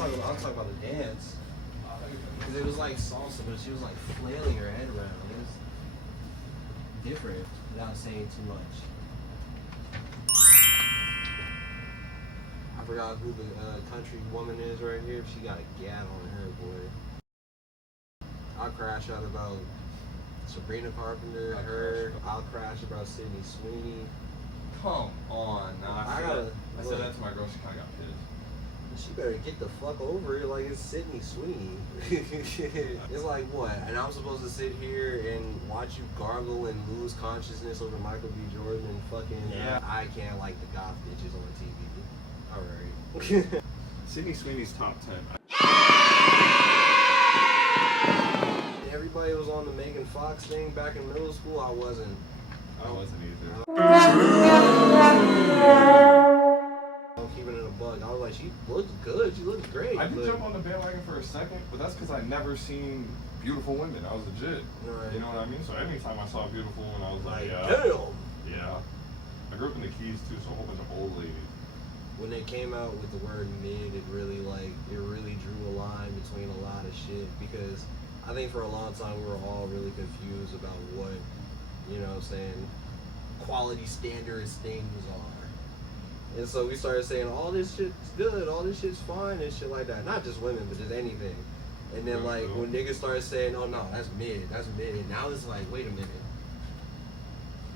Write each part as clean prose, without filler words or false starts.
I'm talking about the dance. Cause it was like salsa, but she was like flailing her head around. It was different without saying too much. I forgot who the country woman is right here. She got a gat on her, boy. I'll crash out about Sabrina Carpenter, her. I'll crash about Sidney Sweeney. Come on. Nah, I said that to my girl. She kind of got pissed. She better get the fuck over it, like it's Sidney Sweeney. It's like what? And I'm supposed to sit here and watch you gargle and lose consciousness over Michael B. Jordan and fucking. Yeah. I can't like the goth bitches on TV. Alright. Sidney Sweeney's top 10. Everybody was on the Megan Fox thing back in middle school. I wasn't either. I'm keeping it a bug. I was like, she looks good. She looks great. I did jump on the bandwagon for a second, but that's because I never seen beautiful women. I was legit. Right. You know what I mean? So anytime I saw a beautiful woman, I was like, damn. Yeah. I grew up in the Keys too, so a whole bunch of old ladies. When they came out with the word mid, it really drew a line between a lot of shit, because I think for a long time we were all really confused about what, you know what I'm saying, quality standards things are. And so we started saying all this shit's good, all this shit's fine and shit like that. Not just women, but just anything. And then like when niggas started saying, oh no, that's mid, and now it's like, wait a minute.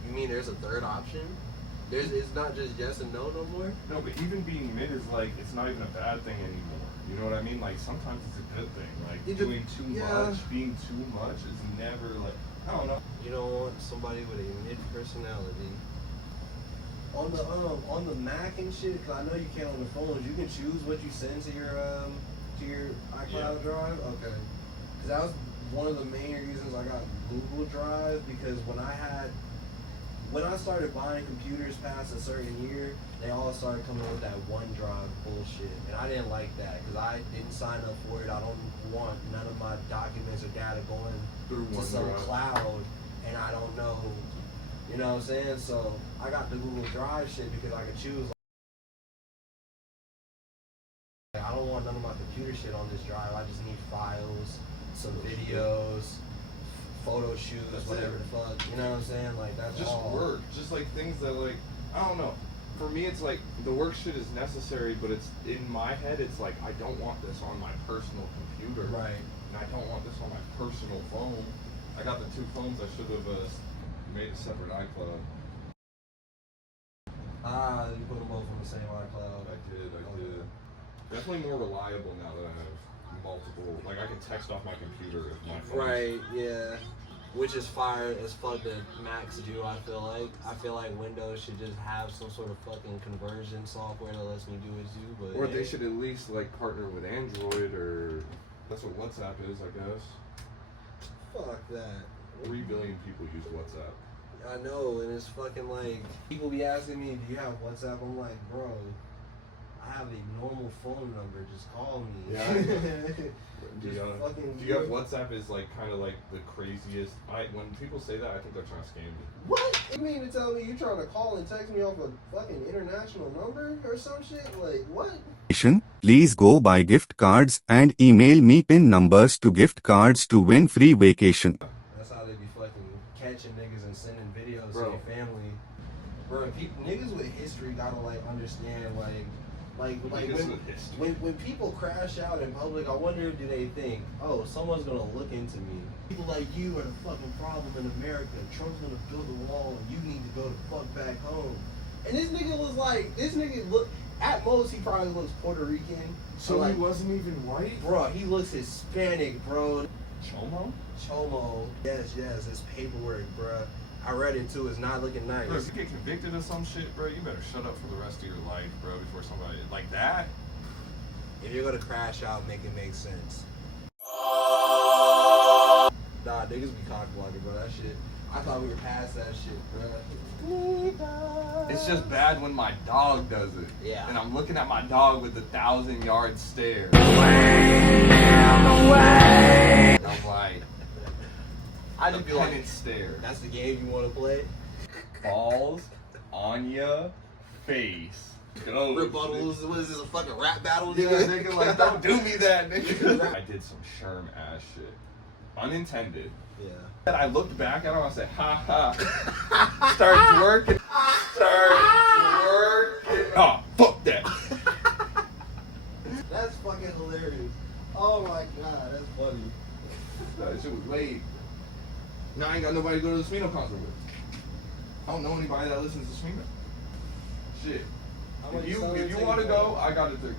You mean there's a third option? It's not just yes and no more? No, but even being mid is like, it's not even a bad thing anymore. You know what I mean? Like sometimes it's a good thing. Like doing too much, being too much is never like, I don't know. You don't want somebody with a mid personality. On the Mac and shit, cause I know you can't on the phones. You can choose what you send to your iCloud drive. Okay, cause that was one of the main reasons I got Google Drive, because when I started buying computers past a certain year, they all started coming with that OneDrive bullshit, and I didn't like that because I didn't sign up for it. I don't want none of my documents or data going Through to some OneDrive. cloud, and I don't know. You know what I'm saying? So I got the Google Drive shit because I could choose. Like, I don't want none of my computer shit on this drive. I just need files, some videos, photo shoots, whatever the fuck. You know what I'm saying? Like that's just all. work. Just like things that like, I don't know. For me, it's like the work shit is necessary, but it's in my head. It's like I don't want this on my personal computer, Right. and I don't want this on my personal phone. I got the two phones. I should have made a separate iCloud. You put them both on the same iCloud. I did. Definitely more reliable now that I have multiple. Like I can text off my computer with my phone. Right. Yeah. Which is fire as fuck that Macs do. I feel like Windows should just have some sort of fucking conversion software that lets me do it too. But Or they should at least like partner with Android, or that's what WhatsApp is, I guess. Fuck that. 3 billion people use WhatsApp. I know, and it's fucking like people be asking me, "Do you have WhatsApp?" I'm like, bro, I have a normal phone number. Just call me. Yeah. Do you have WhatsApp is like kind of like the craziest. When people say that, I think they're trying to scam me. What? You mean to tell me you trying to call and text me off a fucking international number or some shit? Like what? Please go buy gift cards and email me PIN numbers to gift cards to win free vacation. That's how they be fucking catching niggas and sending videos to Bro. your family. Bro, niggas with history gotta like understand when people crash out in public, I wonder, do they think, oh, someone's gonna look into me? People like you are the fucking problem in America. Trump's gonna build a wall and you need to go the fuck back home. And this nigga look, at most he probably looks Puerto Rican. So like, he wasn't even white? bro, he looks Hispanic, bro. Chomo? Yes, it's paperwork, bro. I read it too. It's not looking nice. Bro, if you get convicted of some shit, bro, you better shut up for the rest of your life, bro, before somebody like that. If you're gonna crash out, make it make sense. Nah, niggas be cock blocking, bro. That shit. I thought we were past that shit, bro. It's just bad when my dog does it. Yeah. And I'm looking at my dog with the 1,000-yard stare. I'm like, I just be like, penance stare. that's the game you want to play? Balls on ya face. Go. Rebuttals. What is this, a fucking rap battle? Yeah, nigga, like, don't do me that, nigga. I did some Sherm ass shit. Unintended. Yeah. And I looked back at him, I said, ha ha. Start twerking. Start twerking. Oh, fuck that. That's fucking hilarious. Oh my god, that's funny. That shit was late. Now I ain't got nobody to go to the Smino concert with. I don't know anybody that listens to Smino. Shit. If you want to go, I got a ticket.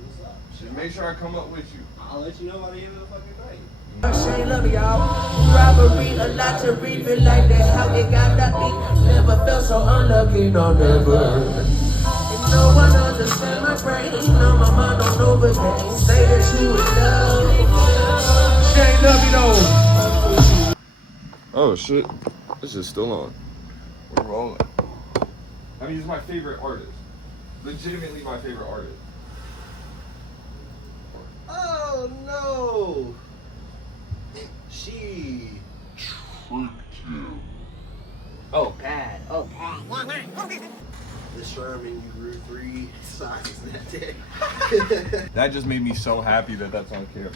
What's up? Just make sure I come up with you. I'll let you know by the end of the fucking night. She love y'all. Robbery, a lottery, feel like that how it got lucky. Never felt so unlucky, no never. And no one understand my brain. No, my mind don't overthink. Say that you would love. She ain't love me though. Oh shit. This is still on. We're rolling. I mean, he's my favorite artist. Legitimately my favorite artist. Oh no! She Oh, bad. Oh, the Sherman, you grew 3 sizes that day. That just made me so happy that that's on camera.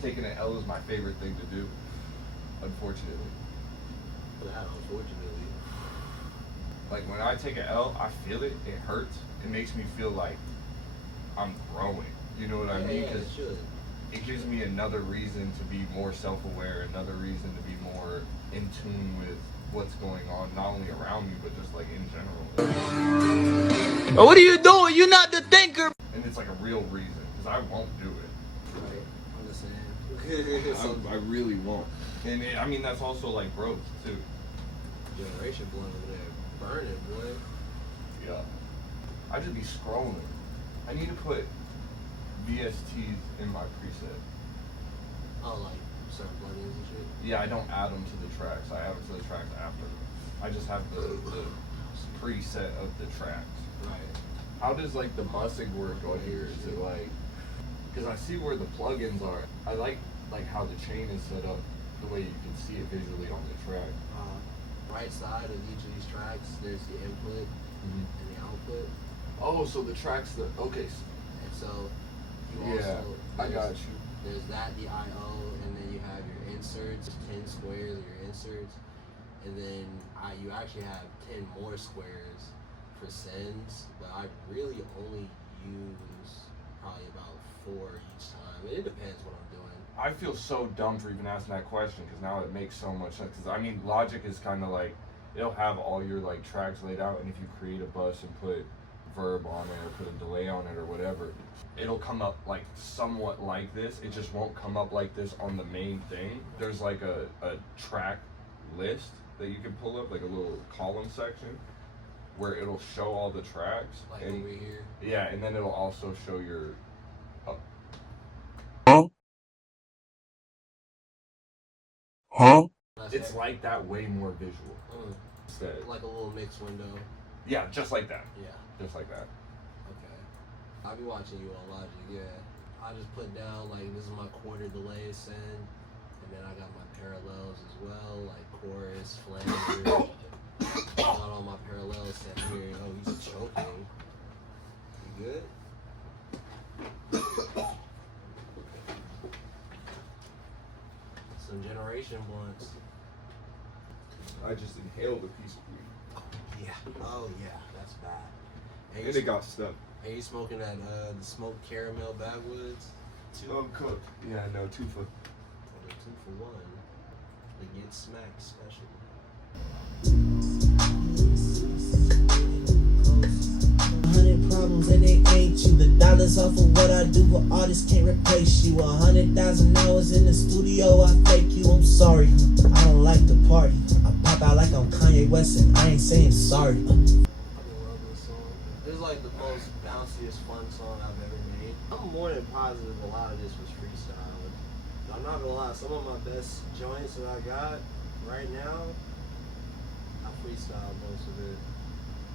Taking an L is my favorite thing to do. Unfortunately. That unfortunately. Like when I take an L, I feel it. It hurts. It makes me feel like I'm growing. You know what I mean? Yeah, it should. It gives me another reason to be more self-aware, another reason to be more in tune with what's going on, not only around me, but just like in general. What are you doing? You're not the thinker. And it's like a real reason, because I won't do it. Right. Understand. I really won't. And I mean, that's also like growth too. Generation blunt over there. Burning, boy. Yeah. I just be scrolling. I need to put VSTs in my preset. Oh, like certain plugins and shit. Yeah, I don't add them to the tracks. I add them to the tracks after. I just have the preset of the tracks. Right. How does like the busing work on here? Is it like, because I see where the plugins are. I like how the chain is set up, the way you can see it visually on the track. Right side of each of these tracks, there's the input and the output. Oh, so the tracks okay. And so you Yeah, also I got you. There's that, the I/O, and then you have your inserts, 10 squares of your inserts, and then you actually have 10 more squares for sends, but I really only use probably about 4 each time. It depends what I'm doing. I feel so dumb for even asking that question because now it makes so much sense. Because I mean, Logic is kind of like, it'll have all your like tracks laid out, and if you create a bus and put verb on it or put a delay on it or whatever, it'll come up like somewhat like this. It just won't come up like this on the main thing. There's like a track list that you can pull up, like a little column section where it'll show all the tracks. Like and, over here. Yeah, and then it'll also show your It's like that, way more visual. Instead. Like a little mix window. Yeah, just like that. Yeah. Just like that. Okay. I'll be watching you on Logic, yeah. I just put down, like, this is my quarter delay send, and then I got my parallels as well, like chorus, flanger. Got all my parallels set here. Oh, he's choking. You good? Some generation blunts. I just inhaled a piece of weed. Yeah. Oh yeah, that's bad. And it got stuck. Are you smoking that the smoked caramel backwoods? Uncooked. Yeah, no, 2 for. 2 for 1. The Get Smacked special. 100 problems and they ain't you. The dollars off of what I do, but artists can't replace you. 100,000 hours in the studio, I fake you. I'm sorry, I don't like to party. I pop out like I'm Kanye West and I ain't saying sorry. I love this song. It's like the most bounciest fun song I've ever made. I'm more than positive a lot of this was freestyle. I'm not gonna lie, some of my best joints that I got right now, I freestyle most of it.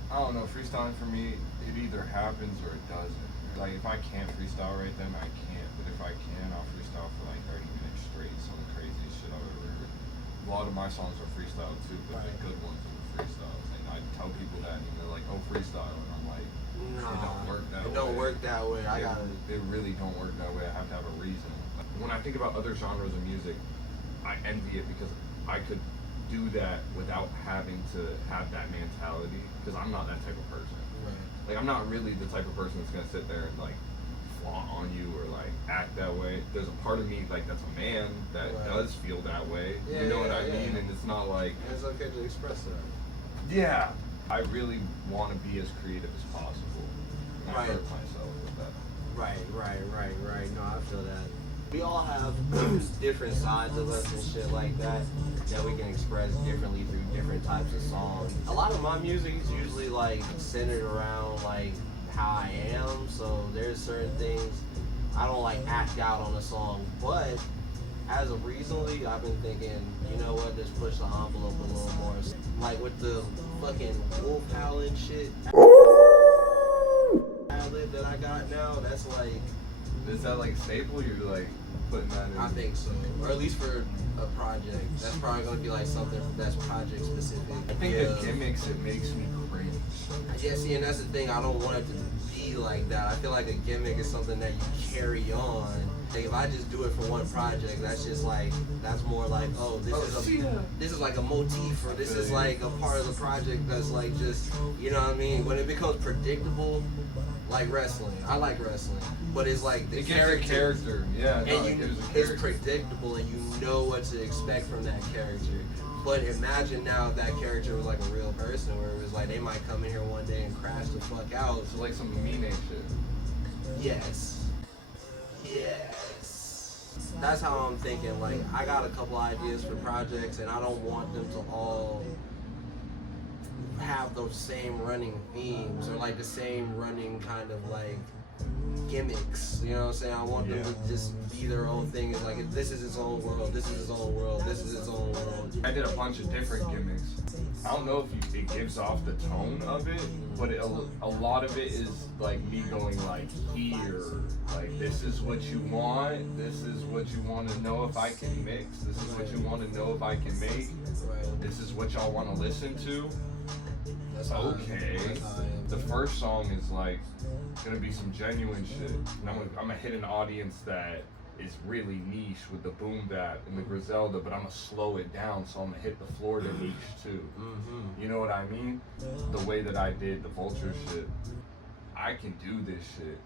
I don't know, freestyling for me, it either happens or it doesn't. Like, if I can't freestyle right then, I can't. But if I can, I'll freestyle for like 30 minutes straight. Some of the craziest shit I've ever heard. A lot of my songs are freestyle too, but the good ones are freestyles. And I I tell people that, and they're like, "Oh, freestyle," and I'm like, Nah, "It don't work that way. It don't work that way. It really don't work that way. I have to have a reason." When I think about other genres of music, I envy it because I could do that without having to have that mentality, because I'm not that type of person. Right. Like, I'm not really the type of person that's gonna sit there and like flaunt on you or like act that way. There's a part of me like that's a man that Right. does feel that way. Yeah, you know what yeah, I mean? yeah. And it's not like, And it's okay to express that. yeah, I really want to be as creative as possible. And I Right. hurt myself with that. Right. No, I feel that. We all have different sides of us and shit like that we can express differently through different types of songs. A lot of my music is usually like centered around like how I am, so there's certain things I don't like act out on a song, but as of recently, I've been thinking, you know what, just push the envelope a little more. Like with the fucking wolf howling shit ad-lib that I got now, that's like, Is that like staple? You're like putting that in? I think so, or at least for a project. That's probably gonna be like something that's project specific. I think the gimmicks, it makes me cringe. Yeah, see, and that's the thing. I don't want it to be like that. I feel like a gimmick is something that you carry on. Like if I just do it for one project, that's just like, that's more like, oh, this is like a motif, or this is like a part of the project that's like just, you know what I mean? When it becomes predictable, like wrestling. I like wrestling, but it's like the It gives a character. Yeah, no, and it gives a it's character. predictable, and you know what to expect from that character. But imagine now if that character was like a real person, where it was like they might come in here one day and crash the fuck out. It's like some mean shit. Yes. That's how I'm thinking. Like, I got a couple ideas for projects, and I don't want them to all have those same running themes or like the same running kind of like gimmicks. You know what I'm saying? I want them to just be their own thing. It's like, this is its own world, this is its own world, this is its own world. I did a bunch of different gimmicks. I don't know if it gives off the tone of it, but a lot of it is like me going like, here, like this is what you want, this is what you want to know if I can mix, this is what you want to know if I can make, Right. this is what y'all want to listen to. That's how Okay. that's how I am. The first song is like gonna be some genuine shit. And I'm gonna hit an audience that is really niche with the boom bap and the Griselda, but I'm gonna slow it down, so I'm gonna hit the Florida niche too. Mm-hmm. You know what I mean? The way that I did the Vulture shit. I can do this shit.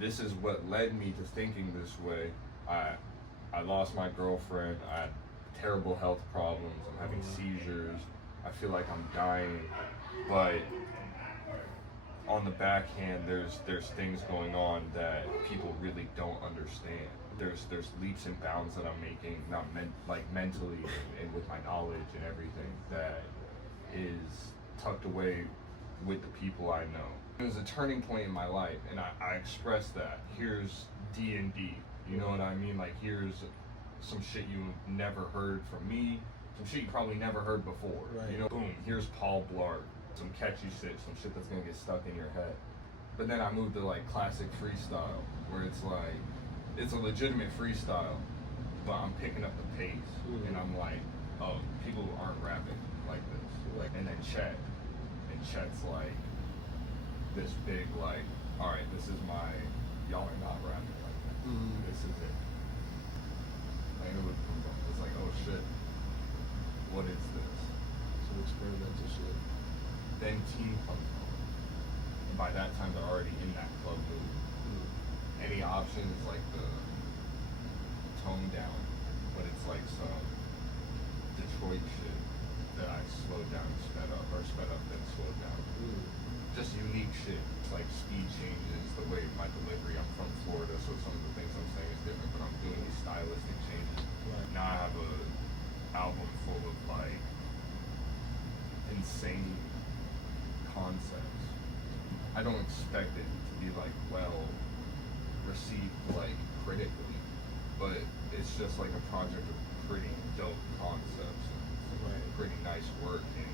This is what led me to thinking this way. I lost my girlfriend. I had terrible health problems. I'm having seizures. I feel like I'm dying. But on the backhand, there's things going on that people really don't understand. There's leaps and bounds that I'm making, not mentally and with my knowledge and everything, that is tucked away with the people I know. It was a turning point in my life, and I expressed that. Here's D&D, you know what I mean? Like, here's some shit you never heard from me, some shit you probably never heard before. Right. You know, boom, here's Paul Blart, some catchy shit, some shit that's gonna get stuck in your head. But then I moved to like classic freestyle, where it's like, it's a legitimate freestyle, but I'm picking up the pace, and I'm like, oh, people aren't rapping like this. Like, and then Chet's like this big, like, all right, this is my, y'all are not rapping like that. This is it. Like, it's like, oh shit, what is this? Some experimental shit. Then Team comes on. And by that time, they're already in that club mood. Any option is like the tone down, but it's like some Detroit shit that I slowed down and sped up, or sped up then slowed down. Just unique shit. It's like speed changes, the way my delivery. I'm from Florida, so some of the things I'm saying is different, but I'm doing these stylistic changes. Right. Now I have a album full of like insane concepts. I don't expect it to be like well received like critically, but it's just like a project of pretty dope concepts and pretty nice work, and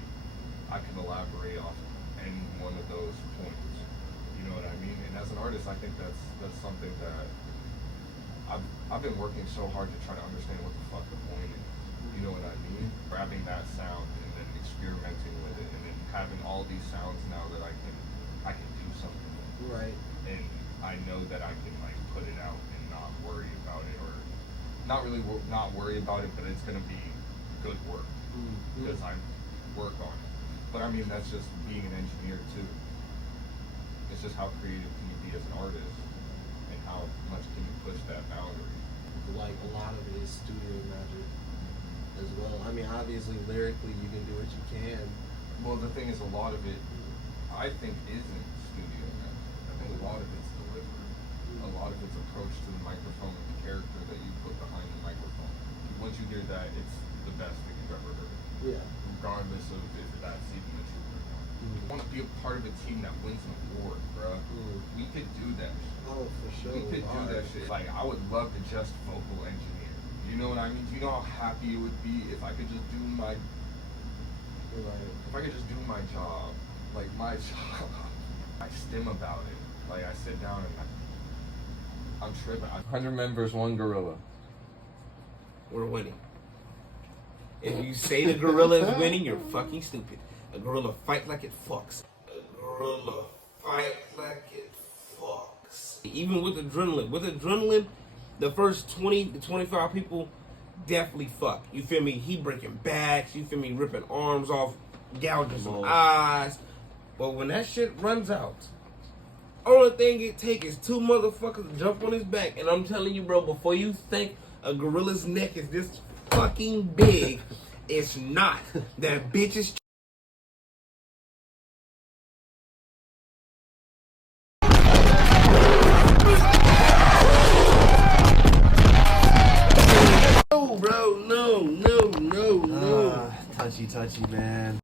I can elaborate off any one of those points. You know what I mean? And as an artist, I think that's something that I've been working so hard to try to understand what the fuck the point is. You know what I mean? Grabbing that sound and then experimenting with it, and then having all these sounds now that I can do something with. Right. And I know that I can like put it out and not worry about it, or not really not worry about it, but it's gonna be good work because I work on it. But I mean, that's just being an engineer too. It's just how creative can you be as an artist, and how much can you push that boundary. Like a lot of it is studio magic as well. I mean, obviously lyrically you can do what you can. Well, the thing is, a lot of it, I think, isn't studio magic. I think a lot of it's delivery. A lot of it's approach to the microphone and the character that you put behind the microphone. Once you hear that, it's the best thing you've ever heard. Yeah. Regardless of if that's even the truth or not. I want to be a part of a team that wins an award, bro. We could do that shit. Oh, for sure. We could do that shit. Like, I would love to just vocal engineer. You know what I mean? Do you know how happy it would be if I could just do my... If I could just do my job. Like, my job. I stim about it. Like, I sit down and I'm tripping. 100 members, 1 gorilla. We're winning. If you say the gorilla is winning, you're fucking stupid. A gorilla fight like it fucks. A gorilla fight like it fucks. Even with adrenaline, the first 20 to 25 people definitely fuck. You feel me? He breaking backs. You feel me? Ripping arms off, gouging some eyes. But when that shit runs out, only thing it takes is 2 motherfuckers to jump on his back. And I'm telling you, bro, before you think a gorilla's neck is this fucking big, it's not. That bitch is... No, bro, no. Touchy, man.